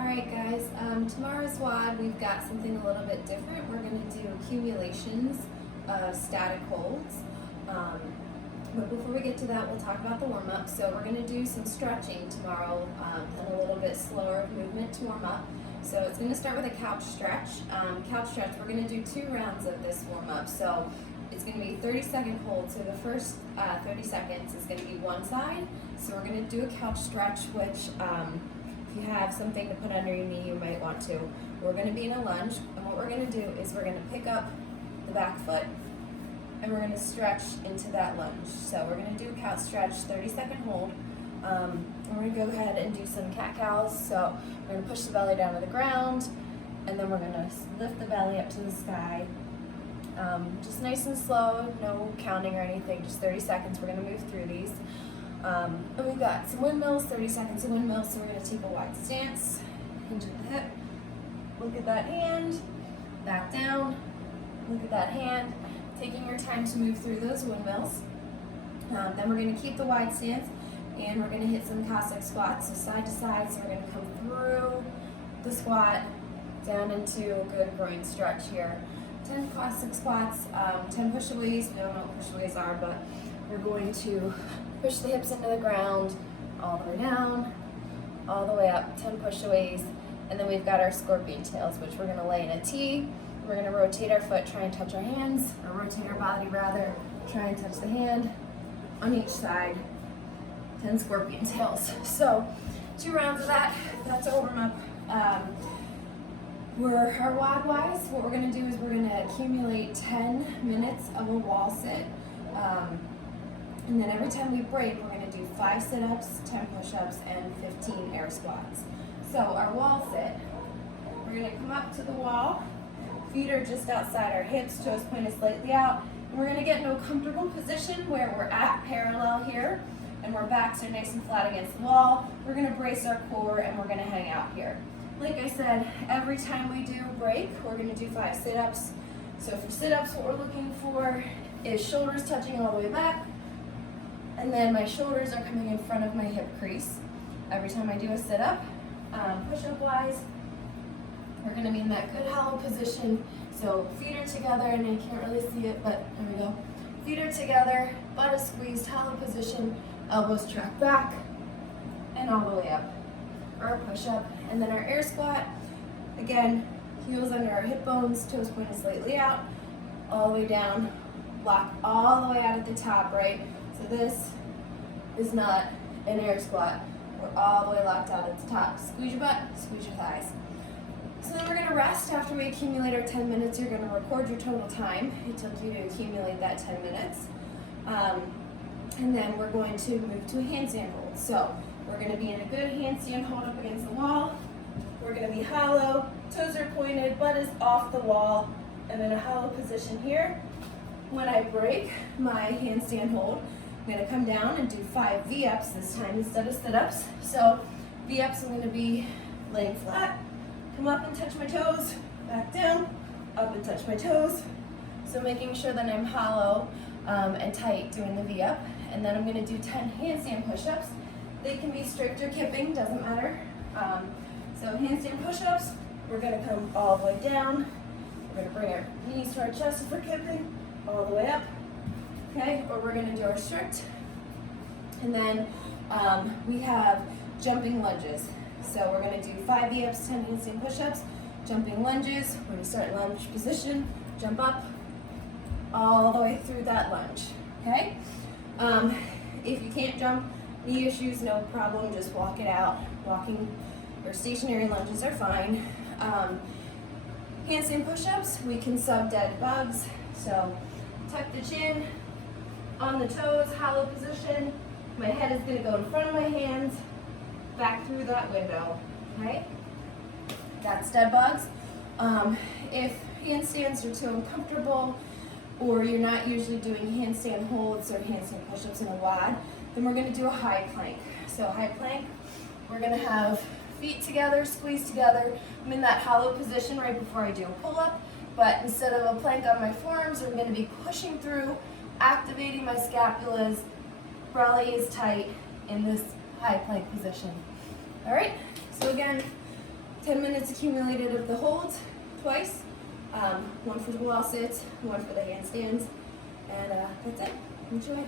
Alright guys, tomorrow's WOD we've got something a little bit different. We're going to do accumulations of static holds. But before we get to that, we'll talk about the warm-up. So we're going to do some stretching tomorrow and a little bit slower movement to warm up. So it's going to start with a couch stretch. We're going to do 2 rounds of this warm-up. So it's going to be 30-second hold. So the first 30 seconds is going to be one side. So we're going to do a couch stretch, which if you have something to put under your knee, you might want to. We're going to be in a lunge, and what we're going to do is we're going to pick up the back foot, and we're going to stretch into that lunge. So we're going to do a couch stretch, 30-second hold. And we're going to go ahead and do some cat-cows. So we're going to push the belly down to the ground, and then we're going to lift the belly up to the sky. Just nice and slow, no counting or anything, just 30 seconds. We're going to move through these. And we've got some windmills, 30 seconds of windmills, so we're going to take a wide stance, hinge at the hip, look at that hand, back down, look at that hand, taking your time to move through those windmills. Then we're going to keep the wide stance, and we're going to hit some Cossak squats, so side to side, so we're going to come through the squat, down into a good groin stretch here. 10 Cossak squats, 10 push-aways. We don't know what push-aways are, but we're going to push the hips into the ground, all the way down, all the way up, 10 push-aways, and then we've got our scorpion tails, which we're gonna lay in a T. We're gonna rotate our foot, try and touch our hands, or rotate our body rather, try and touch the hand on each side, 10 scorpion tails. So 2 rounds of that, that's our warm-up. Our WOD-wise, what we're gonna do is we're gonna accumulate 10 minutes of a wall sit. And then every time we break, we're going to do 5 sit-ups, 10 push-ups, and 15 air squats. So our wall sit, we're going to come up to the wall, feet are just outside our hips, toes pointed slightly out, and we're going to get into a comfortable position where we're at parallel here, and our backs are nice and flat against the wall. We're going to brace our core, and we're going to hang out here. Like I said, every time we do break, we're going to do 5 sit-ups. So for sit-ups, what we're looking for is shoulders touching all the way back, and then my shoulders are coming in front of my hip crease. Every time I do a sit-up, push-up wise, we're gonna be in that good hollow position. So feet are together, and I can't really see it, but there we go. Feet are together, butt is squeezed, hollow position, elbows track back, and all the way up. Or a push-up, and then our air squat, again, heels under our hip bones, toes pointed slightly out, all the way down, lock all the way out at the top, right? So this is not an air squat. We're all the way locked out at the top. Squeeze your butt, squeeze your thighs. So then we're going to rest after we accumulate our 10 minutes. You're going to record your total time it took you to accumulate that 10 minutes. And then we're going to move to a handstand hold. So we're going to be in a good handstand hold up against the wall. We're going to be hollow, toes are pointed, butt is off the wall, and in a hollow position here. When I break my handstand hold, I'm going to come down and do 5 V-ups this time instead of sit-ups. So V-ups, I'm going to be laying flat, come up and touch my toes, back down, up and touch my toes. So making sure that I'm hollow and tight doing the V-up. And then I'm going to do 10 handstand push-ups. They can be strict or kipping, doesn't matter. So handstand push-ups, we're going to come all the way down. We're going to bring our knees to our chest if we're kipping, all the way up. Okay, or we're going to do our strict. And then we have jumping lunges. So we're going to do 5 V-ups, 10 handstand push-ups, jumping lunges. We're going to start lunge position, jump up, all the way through that lunge. Okay? If you can't jump, knee issues, no problem, just walk it out. Walking or stationary lunges are fine. Handstand push-ups, we can sub dead bugs. So tuck the chin, on the toes, hollow position. My head is going to go in front of my hands, back through that window, okay? That's dead bugs. If handstands are too uncomfortable, or you're not usually doing handstand holds or handstand push-ups in a WOD, then we're going to do a high plank. So high plank, we're going to have feet together, squeeze together. I'm in that hollow position right before I do a pull-up, but instead of a plank on my forearms, I'm going to be pushing through, activating my scapulas, belly is tight in this high plank position. All right, so again, 10 minutes accumulated of the holds twice, one for the wall sits, one for the handstands, and that's it. Enjoy.